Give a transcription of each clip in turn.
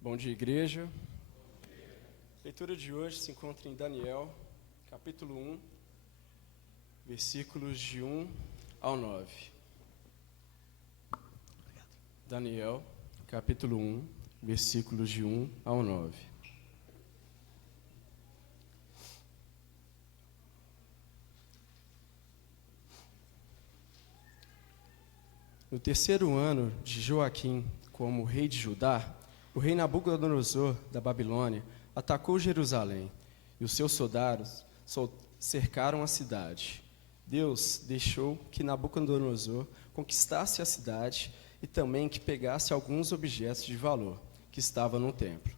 Bom dia, igreja. A leitura de hoje se encontra em Daniel, capítulo 1, versículos de 1 ao 9. Daniel, capítulo 1, versículos de 1 ao 9. No terceiro ano de Joaquim como rei de Judá, o rei Nabucodonosor da Babilônia atacou Jerusalém, e os seus soldados cercaram a cidade. Deus deixou que Nabucodonosor conquistasse a cidade e também que pegasse alguns objetos de valor que estavam no templo.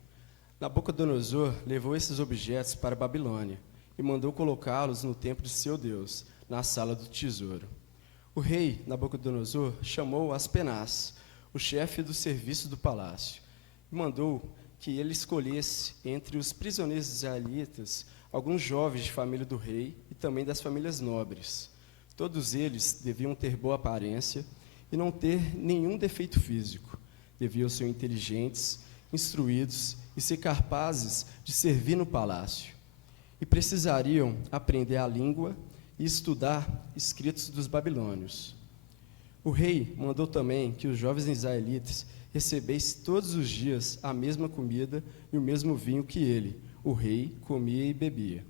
Nabucodonosor levou esses objetos para a Babilônia e mandou colocá-los no templo de seu Deus, na sala do tesouro. O rei Nabucodonosor chamou Aspenaz, o chefe do serviço do palácio, e mandou que ele escolhesse entre os prisioneiros israelitas alguns jovens de família do rei e também das famílias nobres. Todos eles deviam ter boa aparência e não ter nenhum defeito físico. Deviam ser inteligentes, instruídos e ser capazes de servir no palácio. E precisariam aprender a língua e estudar escritos dos babilônios. O rei mandou também que os jovens israelitas recebessem todos os dias a mesma comida e o mesmo vinho que ele, o rei, comia e bebia.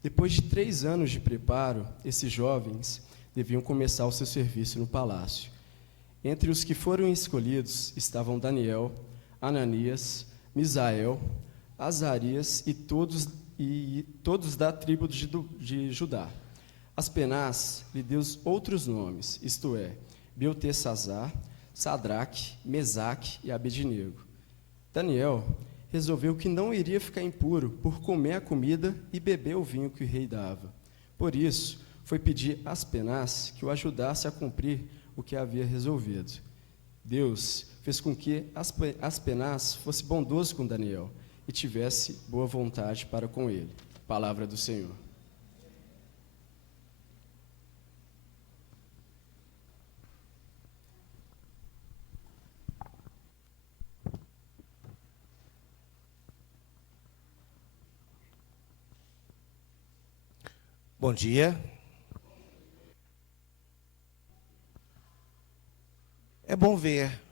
Depois de 3 anos de preparo, esses jovens deviam começar o seu serviço no palácio. Entre os que foram escolhidos estavam Daniel, Ananias, Misael, Azarias e todos da tribo de Judá. Aspenaz lhe deu outros nomes, isto é, Beltesazar, Sadraque, Mesaque e Abednego. Daniel resolveu que não iria ficar impuro por comer a comida e beber o vinho que o rei dava. Por isso, foi pedir a Aspenaz que o ajudasse a cumprir o que havia resolvido. Deus fez com que Aspenaz fosse bondoso com Daniel e tivesse boa vontade para com ele. Palavra do Senhor. Bom dia. É bom ver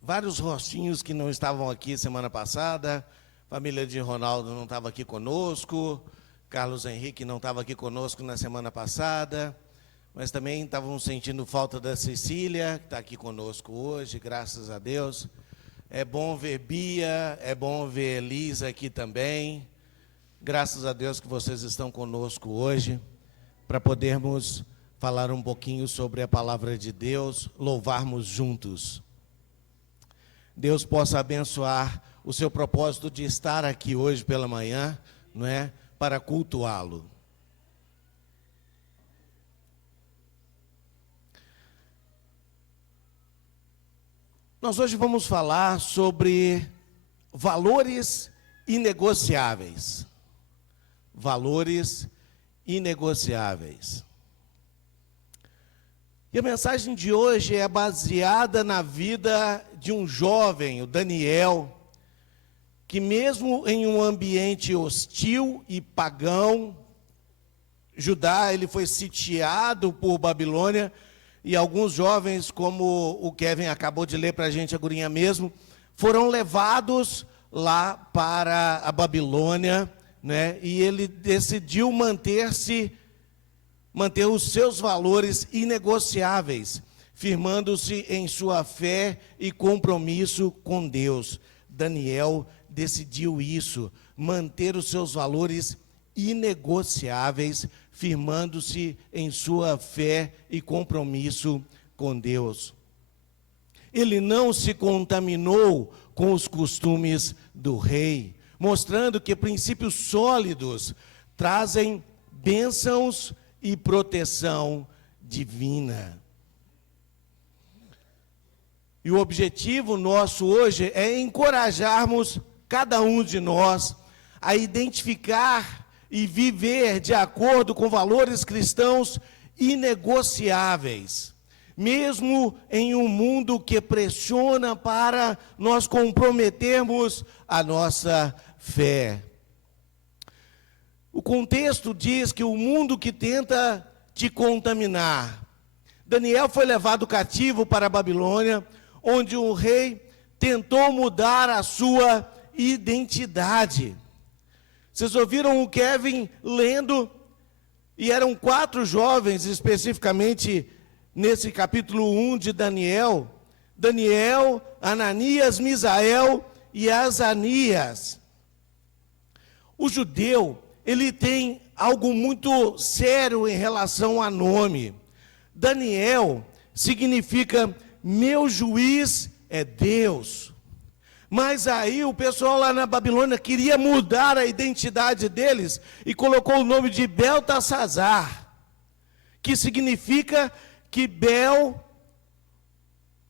vários rostinhos que não estavam aqui semana passada. Família de Ronaldo não estava aqui conosco. Carlos Henrique não estava aqui conosco na semana passada. Mas também estavam sentindo falta da Cecília, que está aqui conosco hoje, graças a Deus. É bom ver Bia, é bom ver Elisa aqui também. Graças a Deus que vocês estão conosco hoje, para podermos falar um pouquinho sobre a palavra de Deus, louvarmos juntos. Deus possa abençoar o seu propósito de estar aqui hoje pela manhã, não é? Para cultuá-lo. Nós hoje vamos falar sobre valores inegociáveis. Valores inegociáveis. E a mensagem de hoje é baseada na vida de um jovem, o Daniel, que mesmo em um ambiente hostil e pagão, Judá, ele foi sitiado por Babilônia, e alguns jovens, como o Kevin acabou de ler para a gente, agorinha mesmo, foram levados lá para a Babilônia, né? E ele decidiu manter os seus valores inegociáveis, firmando-se em sua fé e compromisso com Deus. Daniel decidiu isso, manter os seus valores inegociáveis, firmando-se em sua fé e compromisso com Deus. Ele não se contaminou com os costumes do rei, mostrando que princípios sólidos trazem bênçãos e proteção divina. E o objetivo nosso hoje é encorajarmos cada um de nós a identificar e viver de acordo com valores cristãos inegociáveis, mesmo em um mundo que pressiona para nós comprometermos a nossa fé. O contexto diz que o mundo que tenta te contaminar. Daniel foi levado cativo para a Babilônia, onde o rei tentou mudar a sua identidade. Vocês ouviram o Kevin lendo, e eram 4 jovens, especificamente nesse capítulo 1 de Daniel: Daniel, Ananias, Misael e Azanias. O judeu, ele tem algo muito sério em relação a nome. Daniel significa meu juiz é Deus. Mas aí o pessoal lá na Babilônia queria mudar a identidade deles e colocou o nome de Beltesazar, que significa que Bel,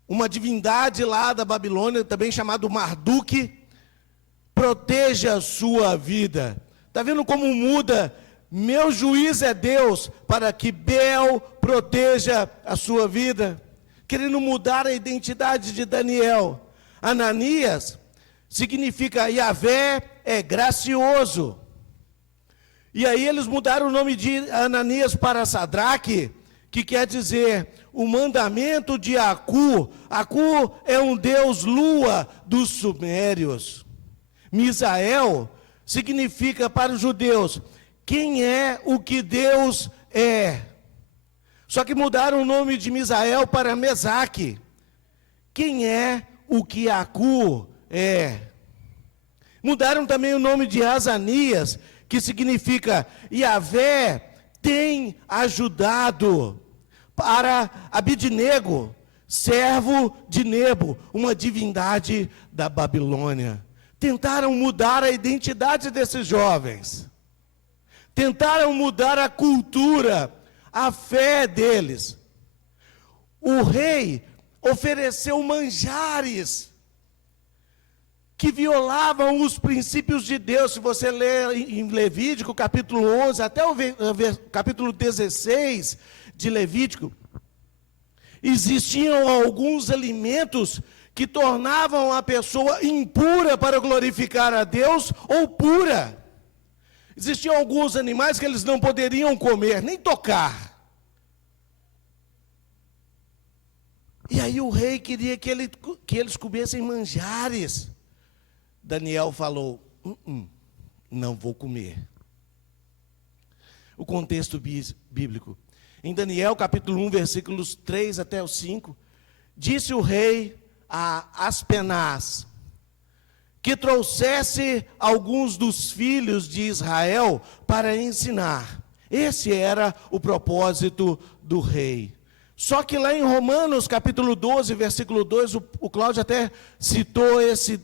uma divindade lá da Babilônia, também chamado Marduk, proteja a sua vida. Está vendo como muda? Meu juiz é Deus, para que Bel proteja a sua vida. Querendo mudar a identidade de Daniel. Ananias significa Yahvé é gracioso. E aí eles mudaram o nome de Ananias para Sadraque, que quer dizer o mandamento de Acu. Acu é um deus lua dos sumérios. Misael significa para os judeus quem é o que Deus é. Só que mudaram o nome de Misael para Mesaque. Quem é o que Acu é? Mudaram também o nome de Azanias, que significa Yahvé tem ajudado, para Abidnego, servo de Nebo, uma divindade da Babilônia. Tentaram mudar a identidade desses jovens. Tentaram mudar a cultura, a fé deles. O rei ofereceu manjares que violavam os princípios de Deus. Se você ler em Levítico, capítulo 11, até o capítulo 16 de Levítico, existiam alguns alimentos que tornavam a pessoa impura para glorificar a Deus, ou pura. Existiam alguns animais que eles não poderiam comer, nem tocar. E aí o rei queria que eles comessem manjares. Daniel falou, não vou comer. O contexto bíblico. Em Daniel capítulo 1, versículos 3 até o 5, disse o rei a Aspenaz que trouxesse alguns dos filhos de Israel para ensinar. Esse era o propósito do rei. Só que lá em Romanos capítulo 12, versículo 2, o Cláudio até citou esse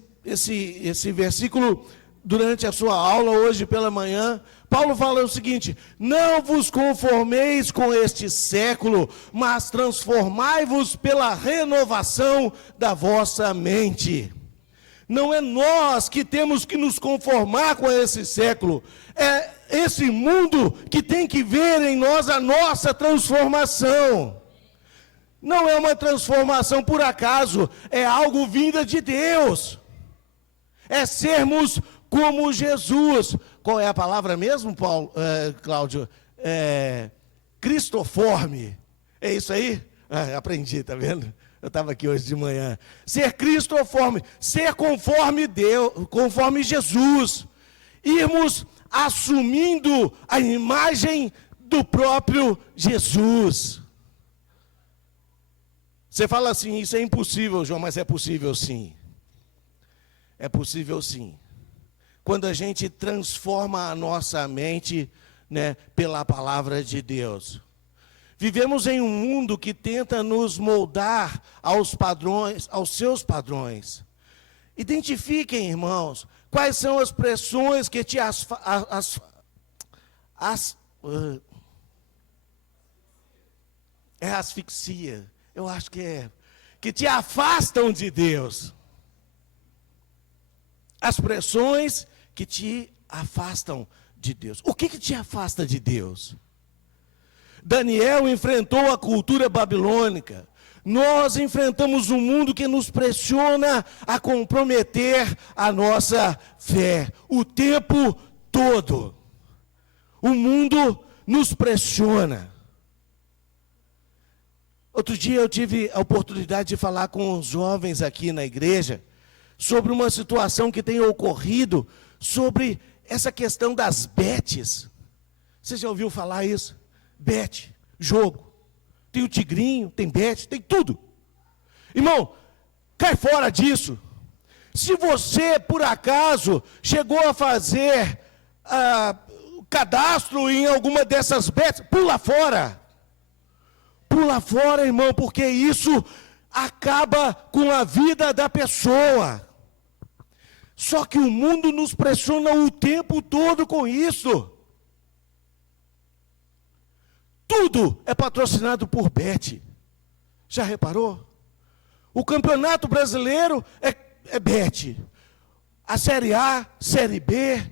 versículo durante a sua aula hoje pela manhã. Paulo fala o seguinte: não vos conformeis com este século, mas transformai-vos pela renovação da vossa mente. Não é nós que temos que nos conformar com esse século, é esse mundo que tem que ver em nós a nossa transformação. Não é uma transformação por acaso, é algo vinda de Deus. É sermos como Jesus. Qual é a palavra mesmo, Cláudio? Cristoforme. É isso aí? Aprendi, tá vendo? Eu estava aqui hoje de manhã. Ser cristoforme, ser conforme Deus, conforme Jesus. Irmos assumindo a imagem do próprio Jesus. Você fala assim, isso é impossível, João, mas é possível sim. É possível sim. Quando a gente transforma a nossa mente, né, pela palavra de Deus. Vivemos em um mundo que tenta nos moldar aos padrões, aos seus padrões. Identifiquem, irmãos, quais são as pressões que te asfixia. Eu acho que te afastam de Deus. As pressões que te afastam de Deus. O que te afasta de Deus? Daniel enfrentou a cultura babilônica, Nós enfrentamos um mundo que nos pressiona a comprometer a nossa fé o tempo todo. O mundo nos pressiona. Outro dia eu tive a oportunidade de falar com os jovens aqui na igreja sobre uma situação que tem ocorrido sobre essa questão das bets. Você já ouviu falar isso? Bet, jogo. Tem o tigrinho, tem bet, tem tudo. Irmão, cai fora disso. Se você, por acaso, chegou a fazer cadastro em alguma dessas bets, pula fora. Pula fora, irmão, porque isso acaba com a vida da pessoa. Só que o mundo nos pressiona o tempo todo com isso. Tudo é patrocinado por bet. Já reparou? O Campeonato Brasileiro é bet. A Série A, Série B,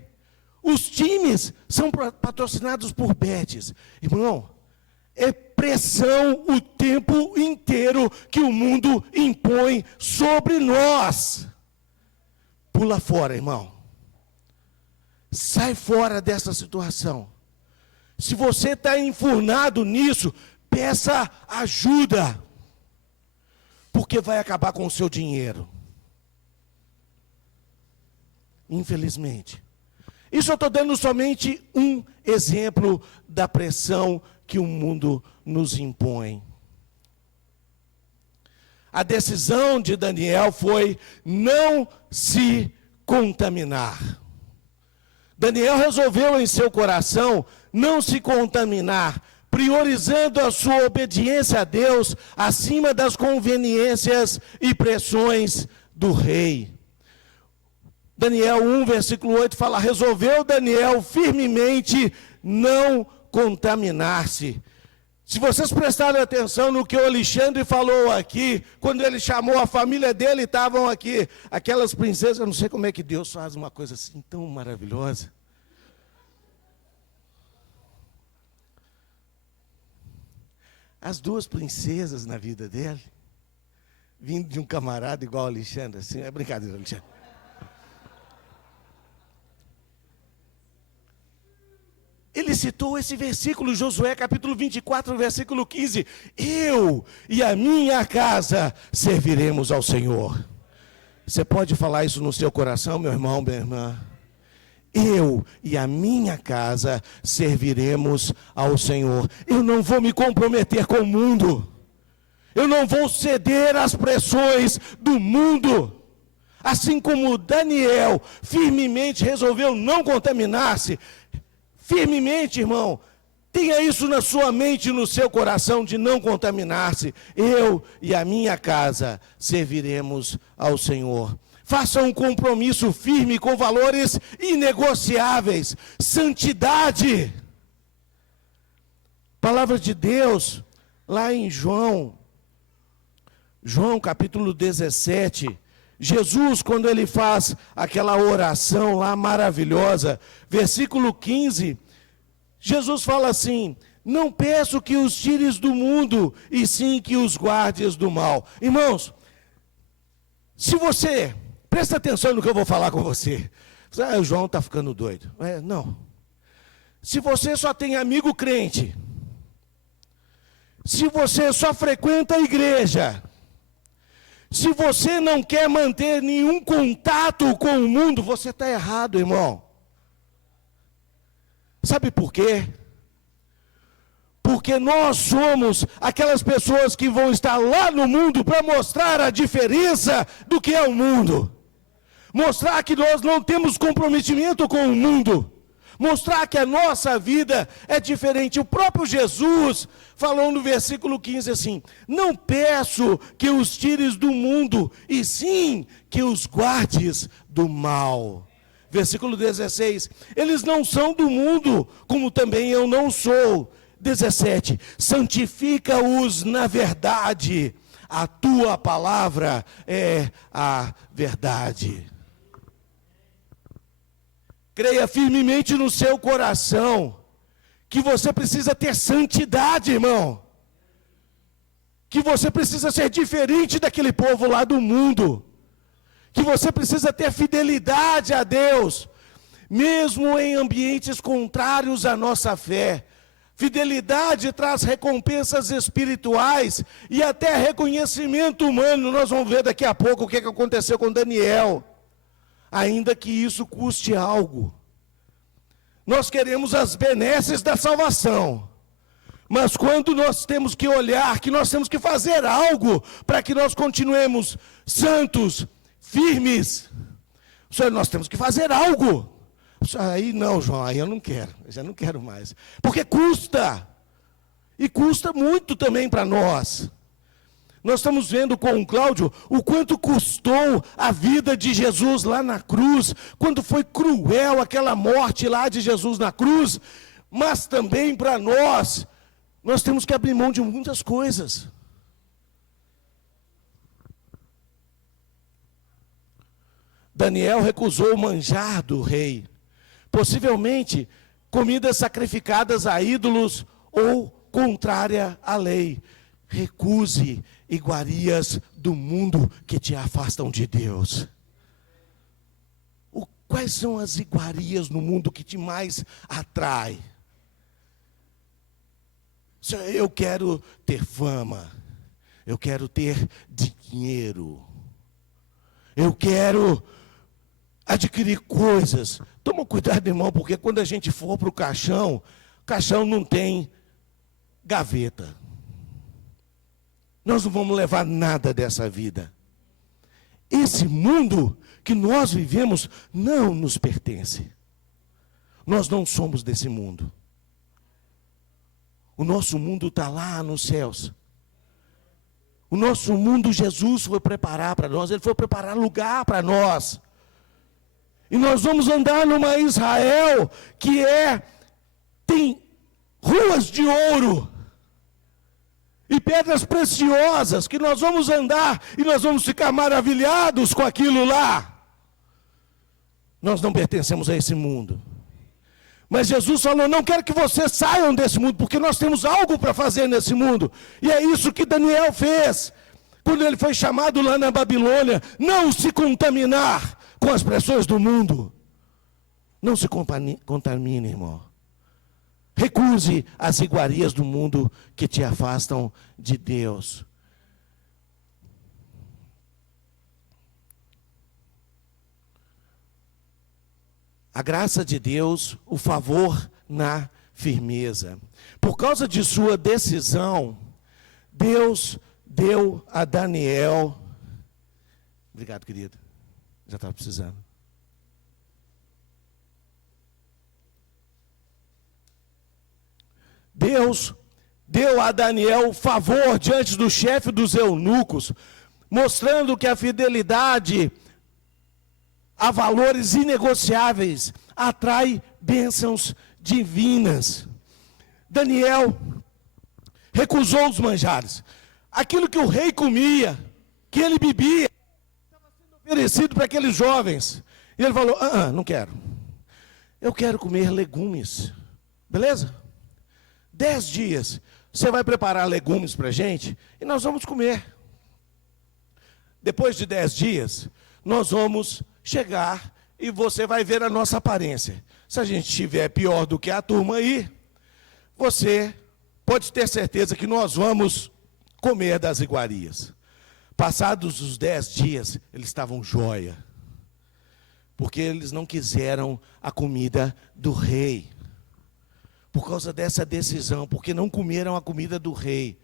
os times são patrocinados por bets. Irmão, é pressão o tempo inteiro que o mundo impõe sobre nós. Pula fora, irmão. Sai fora dessa situação. Se você está enfurnado nisso, peça ajuda. Porque vai acabar com o seu dinheiro. Infelizmente. Isso eu estou dando somente um exemplo da pressão que o mundo nos impõe. A decisão de Daniel foi não se contaminar. Daniel resolveu em seu coração não se contaminar, priorizando a sua obediência a Deus acima das conveniências e pressões do rei. Daniel 1, versículo 8 fala: resolveu Daniel firmemente não contaminar-se. Se vocês prestarem atenção no que o Alexandre falou aqui, quando ele chamou a família dele, estavam aqui aquelas princesas. Eu não sei como é que Deus faz uma coisa assim tão maravilhosa. As duas princesas na vida dele, vindo de um camarada igual o Alexandre, assim, é brincadeira, Alexandre. Ele citou esse versículo, Josué capítulo 24, versículo 15. Eu e a minha casa serviremos ao Senhor. Você pode falar isso no seu coração, meu irmão, minha irmã? Eu e a minha casa serviremos ao Senhor. Eu não vou me comprometer com o mundo. Eu não vou ceder às pressões do mundo. Assim como Daniel firmemente resolveu não contaminar-se, firmemente, irmão, tenha isso na sua mente e no seu coração de não contaminar-se. Eu e a minha casa serviremos ao Senhor. Faça um compromisso firme com valores inegociáveis. Santidade. Palavra de Deus, lá em João capítulo 17, Jesus, quando ele faz aquela oração lá maravilhosa, versículo 15, Jesus fala assim: não peço que os tires do mundo, e sim que os guardes do mal. Irmãos, se você, presta atenção no que eu vou falar com você. O João está ficando doido. Não. Se você só tem amigo crente, se você só frequenta a igreja, se você não quer manter nenhum contato com o mundo, você está errado, irmão. Sabe por quê? Porque nós somos aquelas pessoas que vão estar lá no mundo para mostrar a diferença do que é o mundo. Mostrar que nós não temos comprometimento com o mundo. Mostrar que a nossa vida é diferente. O próprio Jesus falou no versículo 15 assim: não peço que os tires do mundo, e sim que os guardes do mal. Versículo 16, eles não são do mundo, como também eu não sou. 17, santifica-os na verdade, a tua palavra é a verdade. Creia firmemente no seu coração que você precisa ter santidade, irmão. que você precisa ser diferente daquele povo lá do mundo, que você precisa ter fidelidade a Deus, mesmo em ambientes contrários à nossa fé. Fidelidade traz recompensas espirituais e até reconhecimento humano. Nós vamos ver daqui a pouco o que aconteceu com Daniel. Ainda que isso custe algo. Nós queremos as benesses da salvação. Mas quando nós temos que olhar, que nós temos que fazer algo para que nós continuemos santos, firmes, nós temos que fazer algo. Aí não, João, aí eu não quero, eu já não quero mais. Porque custa, e custa muito também para nós. Nós estamos vendo com o Cláudio o quanto custou a vida de Jesus lá na cruz, quando foi cruel aquela morte lá de Jesus na cruz, mas também para nós temos que abrir mão de muitas coisas. Daniel recusou o manjar do rei. Possivelmente, comidas sacrificadas a ídolos ou contrária à lei. Recuse iguarias do mundo que te afastam de Deus. Quais são as iguarias no mundo que te mais atrai? Eu quero ter fama. Eu quero ter dinheiro. Eu quero adquirir coisas. Toma cuidado, irmão, porque quando a gente for para o caixão não tem gaveta. Nós não vamos levar nada dessa vida. Esse mundo que nós vivemos não nos pertence. Nós não somos desse mundo. O nosso mundo está lá nos céus. O nosso mundo, Jesus foi preparar para nós. Ele foi preparar lugar para nós. E nós vamos andar numa Israel que tem ruas de ouro e pedras preciosas, que nós vamos andar e nós vamos ficar maravilhados com aquilo lá. Nós não pertencemos a esse mundo. Mas Jesus falou, não quero que vocês saiam desse mundo, porque nós temos algo para fazer nesse mundo. E é isso que Daniel fez, quando ele foi chamado lá na Babilônia, não se contaminar com as pressões do mundo. Não se contamine, irmão. Recuse as iguarias do mundo que te afastam de Deus. A graça de Deus, o favor na firmeza. Por causa de sua decisão, Deus deu a Daniel. Obrigado, querido. Já estava precisando. Deus deu a Daniel favor diante do chefe dos eunucos, mostrando que a fidelidade a valores inegociáveis atrai bênçãos divinas. Daniel recusou os manjares. Aquilo que o rei comia, que ele bebia, estava sendo oferecido para aqueles jovens. E ele falou, não quero. Eu quero comer legumes. Beleza? 10 dias, você vai preparar legumes para a gente e nós vamos comer. Depois de 10 dias, nós vamos chegar e você vai ver a nossa aparência. Se a gente estiver pior do que a turma aí, você pode ter certeza que nós vamos comer das iguarias. Passados os 10 dias, eles estavam jóia, porque eles não quiseram a comida do rei. Por causa dessa decisão, porque não comeram a comida do rei.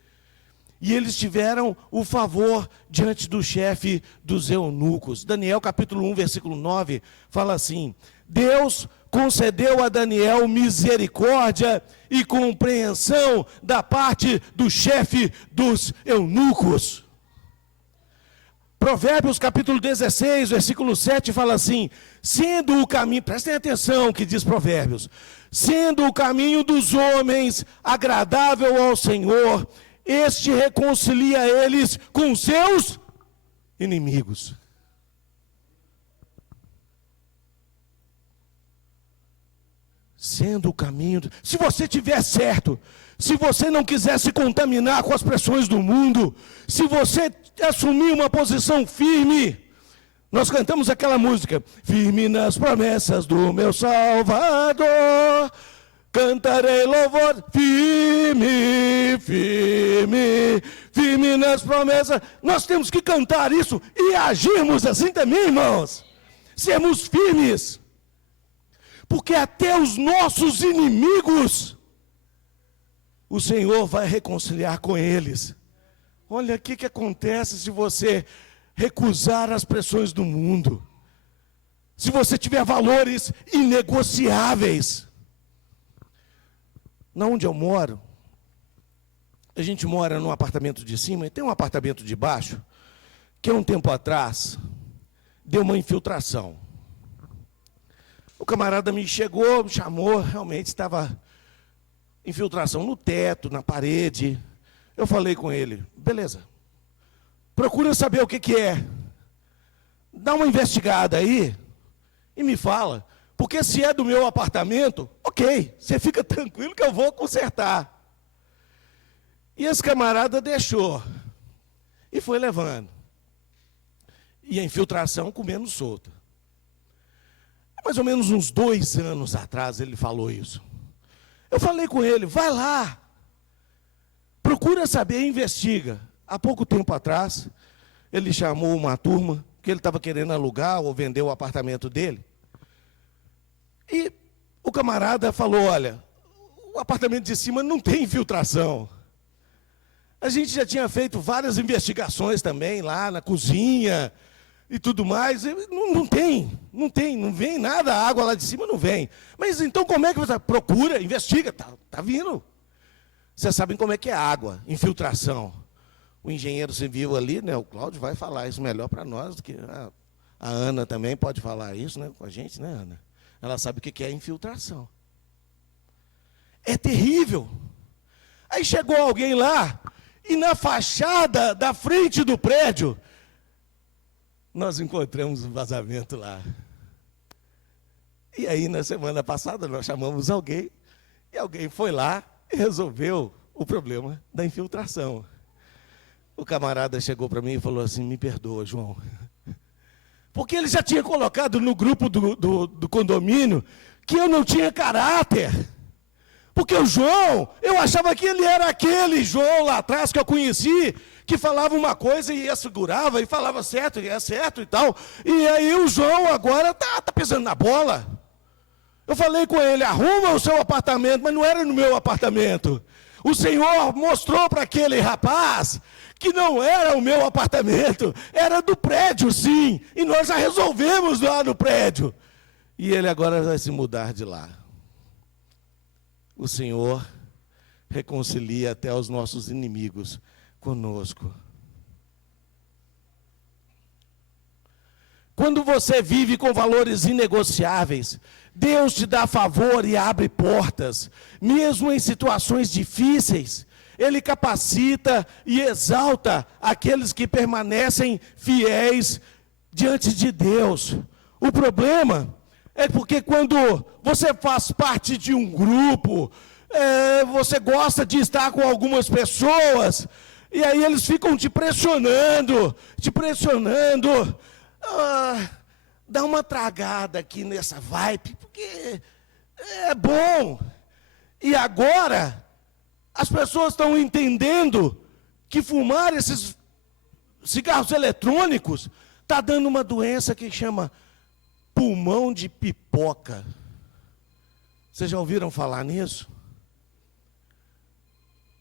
E eles tiveram o favor diante do chefe dos eunucos. Daniel capítulo 1, versículo 9, fala assim: Deus concedeu a Daniel misericórdia e compreensão da parte do chefe dos eunucos. Provérbios capítulo 16, versículo 7, fala assim: sendo o caminho, prestem atenção que diz Provérbios, sendo o caminho dos homens agradável ao Senhor, este reconcilia eles com seus inimigos. sendo o caminho. Se você tiver certo, se você não quiser se contaminar com as pressões do mundo, se você assumir uma posição firme, nós cantamos aquela música, firme nas promessas do meu Salvador, cantarei louvor, firme, firme, firme nas promessas. Nós temos que cantar isso e agirmos assim também, irmãos. Sermos firmes. Porque até os nossos inimigos, o Senhor vai reconciliar com eles. Olha o que acontece se você recusar as pressões do mundo. Se você tiver valores inegociáveis. Na onde eu moro, a gente mora num apartamento de cima e tem um apartamento de baixo, que há um tempo atrás deu uma infiltração. O camarada me chegou, me chamou, realmente estava infiltração no teto, na parede. Eu falei com ele, beleza, procura saber o que é. Dá uma investigada aí e me fala. Porque se é do meu apartamento, ok, você fica tranquilo que eu vou consertar. E esse camarada deixou e foi levando. E a infiltração comendo solta. Mais ou menos uns 2 anos atrás ele falou isso. Eu falei com ele, vai lá, procura saber, investiga. Há pouco tempo atrás, ele chamou uma turma, que ele estava querendo alugar ou vender o apartamento dele. E o camarada falou, olha, o apartamento de cima não tem infiltração. A gente já tinha feito várias investigações também, lá na cozinha e tudo mais. Não vem nada, a água lá de cima não vem. Mas então como é que você procura, investiga, tá vindo. Vocês sabem como é que é água, infiltração. O engenheiro civil ali, né, o Cláudio vai falar isso melhor para nós, do que a Ana também pode falar isso, né, com a gente, né, Ana? Ela sabe o que é infiltração. É terrível. Aí chegou alguém lá, e na fachada da frente do prédio, nós encontramos um vazamento lá. E aí, na semana passada, nós chamamos alguém, e alguém foi lá e resolveu o problema da infiltração. O camarada chegou para mim e falou assim, me perdoa, João. Porque ele já tinha colocado no grupo do condomínio que eu não tinha caráter. Porque o João, eu achava que ele era aquele João lá atrás que eu conheci, que falava uma coisa e assegurava, e falava certo, e é certo e tal. E aí o João agora tá pisando na bola. Eu falei com ele, arruma o seu apartamento, mas não era no meu apartamento. O Senhor mostrou para aquele rapaz que não era o meu apartamento, era do prédio, sim. E nós já resolvemos lá no prédio. E ele agora vai se mudar de lá. O Senhor reconcilia até os nossos inimigos conosco. Quando você vive com valores inegociáveis, Deus te dá favor e abre portas, mesmo em situações difíceis. Ele capacita e exalta aqueles que permanecem fiéis diante de Deus. O problema é porque quando você faz parte de um grupo, você gosta de estar com algumas pessoas, e aí eles ficam te pressionando. Dá uma tragada aqui nessa vibe, porque é bom. E agora, as pessoas estão entendendo que fumar esses cigarros eletrônicos está dando uma doença que chama pulmão de pipoca. Vocês já ouviram falar nisso?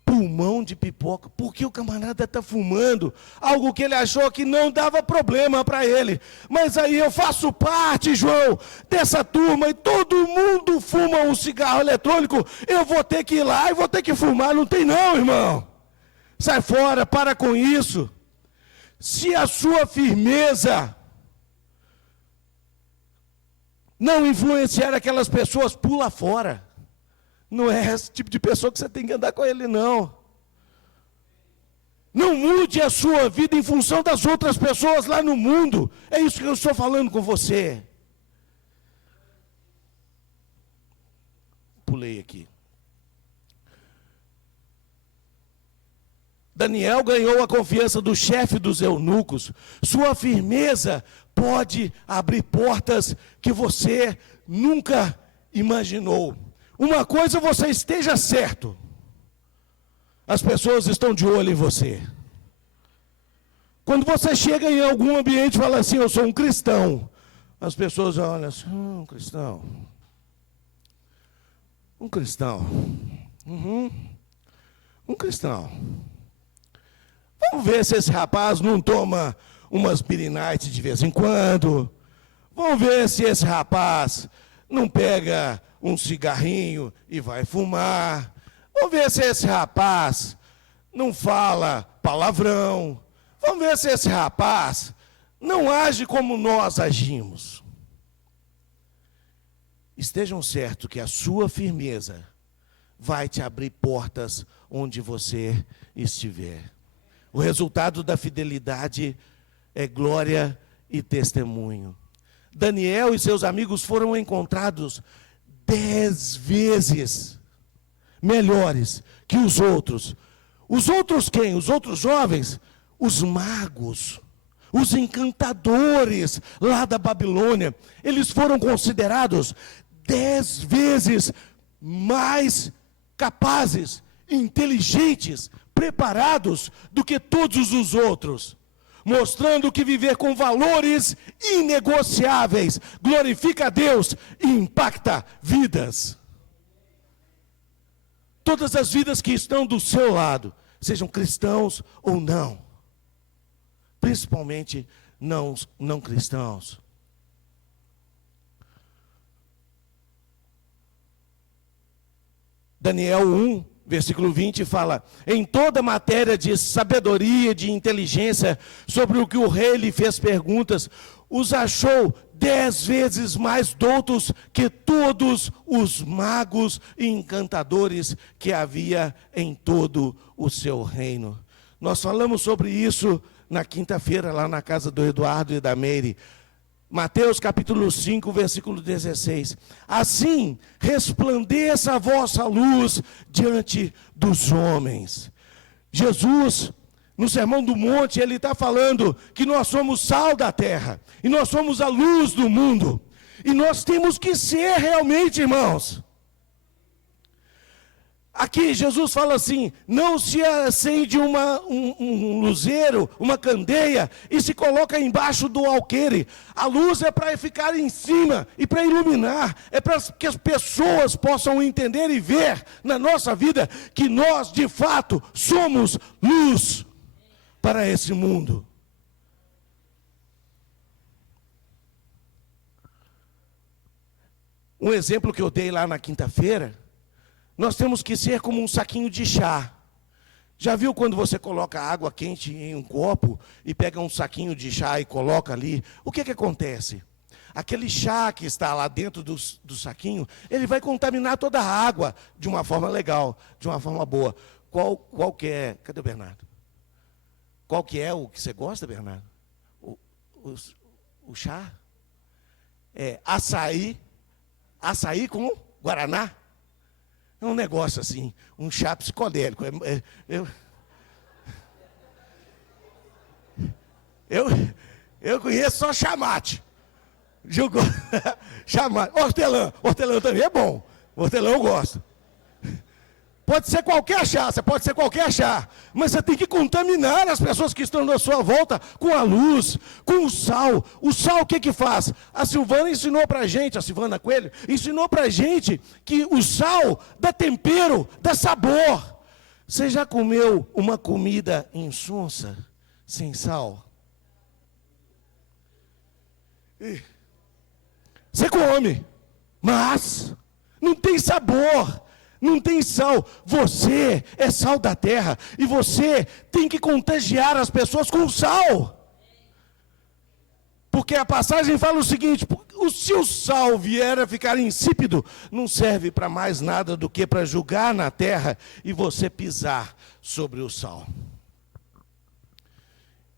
Pulmão de pipoca, porque o camarada está fumando algo que ele achou que não dava problema para ele. Mas aí eu faço parte, João, dessa turma, e todo mundo fuma um cigarro eletrônico, eu vou ter que ir lá e vou ter que fumar. Não tem não, irmão. Sai fora, para com isso. Se a sua firmeza não influenciar aquelas pessoas, pula fora. Não é esse tipo de pessoa que você tem que andar com ele, não. Não mude a sua vida em função das outras pessoas lá no mundo. É isso que eu estou falando com você. ler aqui. Daniel ganhou a confiança do chefe dos eunucos. Sua firmeza pode abrir portas que você nunca imaginou. Uma coisa você esteja certo: as pessoas estão de olho em você. Quando você chega em algum ambiente e fala assim, eu sou um cristão, as pessoas olham assim, um cristão. Um cristão. Um cristão. Vamos ver se esse rapaz não toma umas Beer Night de vez em quando. Vamos ver se esse rapaz não pega um cigarrinho e vai fumar. Vamos ver se esse rapaz não fala palavrão. Vamos ver se esse rapaz não age como nós agimos. Estejam certos que a sua firmeza vai te abrir portas onde você estiver. O resultado da fidelidade é glória e testemunho. Daniel e seus amigos foram encontrados 10 vezes melhores que os outros. Os outros quem? Os outros jovens? Os magos, os encantadores lá da Babilônia. Eles foram considerados 10 vezes mais capazes, inteligentes, preparados do que todos os outros, mostrando que viver com valores inegociáveis glorifica a Deus e impacta vidas. Todas as vidas que estão do seu lado, sejam cristãos ou não, principalmente não cristãos. Daniel 1, versículo 20 fala: em toda matéria de sabedoria, de inteligência, sobre o que o rei lhe fez perguntas, os achou 10 vezes mais doutos que todos os magos e encantadores que havia em todo o seu reino. Nós falamos sobre isso na quinta-feira, lá na casa do Eduardo e da Meire. Mateus capítulo 5, versículo 16. Assim resplandeça a vossa luz diante dos homens. Jesus, no Sermão do Monte, ele está falando que nós somos sal da terra, e nós somos a luz do mundo, e nós temos que ser realmente, irmãos. Aqui Jesus fala assim, não se acende um luzeiro, uma candeia, e se coloca embaixo do alqueire. A luz é para ficar em cima e para iluminar, é para que as pessoas possam entender e ver na nossa vida que nós, de fato, somos luz para esse mundo. Um exemplo que eu dei lá na quinta-feira, nós temos que ser como um saquinho de chá. Já viu quando você coloca água quente em um copo e pega um saquinho de chá e coloca ali? O que acontece? Aquele chá que está lá dentro do saquinho, ele vai contaminar toda a água de uma forma legal, de uma forma boa. Qual que é? Cadê o Bernardo? Qual que é o que você gosta, Bernardo? O chá? É açaí com guaraná. É um negócio assim, um chá psicodélico. Eu conheço só chamate. Chamate. Hortelã também é bom. Hortelã eu gosto. Pode ser qualquer chá, você pode ser qualquer chá, mas você tem que contaminar as pessoas que estão na sua volta com a luz, com o sal. O sal o que faz? A Silvana ensinou para a gente, a Silvana Coelho, ensinou para a gente que o sal dá tempero, dá sabor. Você já comeu uma comida insonsa, sem sal? Você come, mas não tem sabor. Não tem sal. Você é sal da terra. E você tem que contagiar as pessoas com sal. Porque a passagem fala o seguinte: se o sal vier a ficar insípido, não serve para mais nada do que para julgar na terra e você pisar sobre o sal.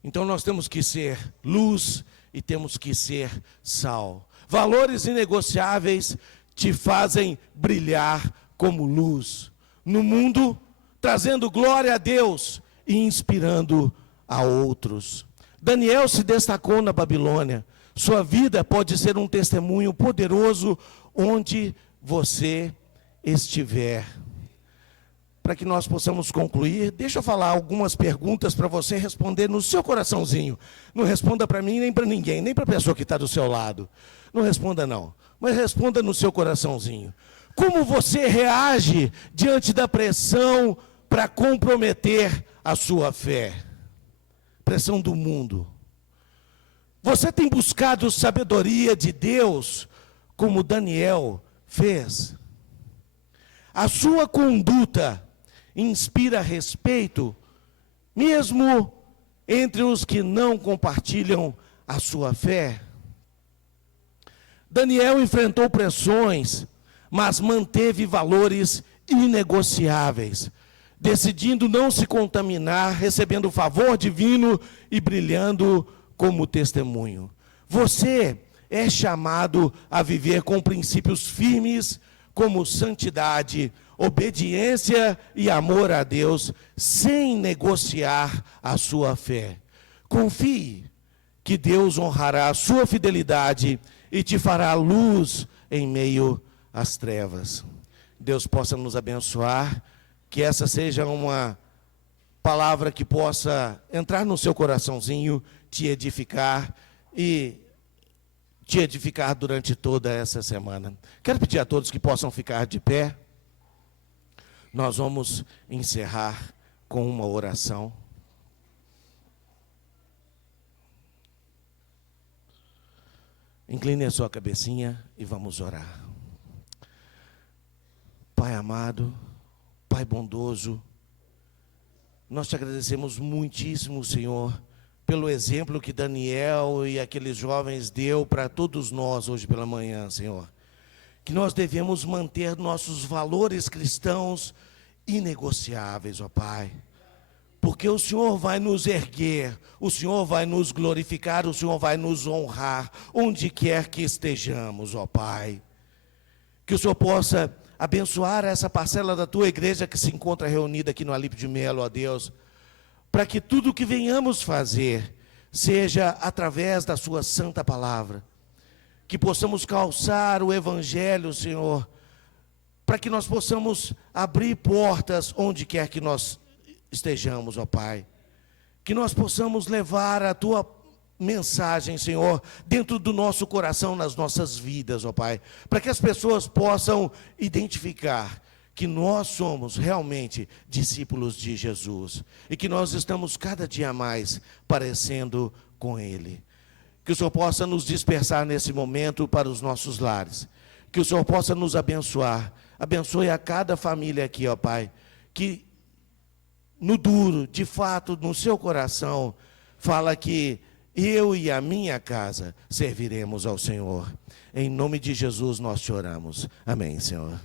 Então nós temos que ser luz e temos que ser sal. Valores inegociáveis te fazem brilhar como luz no mundo, trazendo glória a Deus e inspirando a outros. Daniel se destacou na Babilônia. Sua vida pode ser um testemunho poderoso onde você estiver. Para que nós possamos concluir, deixa eu falar algumas perguntas para você responder no seu coraçãozinho. Não responda para mim nem para ninguém, nem para a pessoa que está do seu lado. Não responda não, mas responda no seu coraçãozinho. Como você reage diante da pressão para comprometer a sua fé? Pressão do mundo. Você tem buscado sabedoria de Deus, como Daniel fez? A sua conduta inspira respeito, mesmo entre os que não compartilham a sua fé? Daniel enfrentou pressões, mas manteve valores inegociáveis, decidindo não se contaminar, recebendo favor divino e brilhando como testemunho. Você é chamado a viver com princípios firmes, como santidade, obediência e amor a Deus, sem negociar a sua fé. Confie que Deus honrará a sua fidelidade e te fará luz em meio às trevas. Deus possa nos abençoar, que essa seja uma palavra que possa entrar no seu coraçãozinho, te edificar e te edificar durante toda essa semana. Quero pedir a todos que possam ficar de pé. Nós vamos encerrar com uma oração. Incline a sua cabecinha e vamos orar. Pai amado, Pai bondoso, nós te agradecemos muitíssimo, Senhor, pelo exemplo que Daniel e aqueles jovens deu para todos nós hoje pela manhã, Senhor. Que nós devemos manter nossos valores cristãos inegociáveis, ó Pai. Porque o Senhor vai nos erguer, o Senhor vai nos glorificar, o Senhor vai nos honrar, onde quer que estejamos, ó Pai. Que o Senhor possa abençoar essa parcela da tua igreja que se encontra reunida aqui no Alípio de Melo, ó Deus, para que tudo o que venhamos fazer seja através da sua santa palavra, que possamos calçar o evangelho, Senhor, para que nós possamos abrir portas onde quer que nós estejamos, ó Pai, que nós possamos levar a tua mensagem, Senhor, dentro do nosso coração, nas nossas vidas, ó Pai, para que as pessoas possam identificar que nós somos realmente discípulos de Jesus e que nós estamos cada dia mais parecendo com Ele. Que o Senhor possa nos dispersar nesse momento para os nossos lares, que o Senhor possa nos abençoar, abençoe a cada família aqui, ó Pai, que no duro, de fato, no seu coração, fala que eu e a minha casa serviremos ao Senhor. Em nome de Jesus nós te oramos. Amém, Senhor.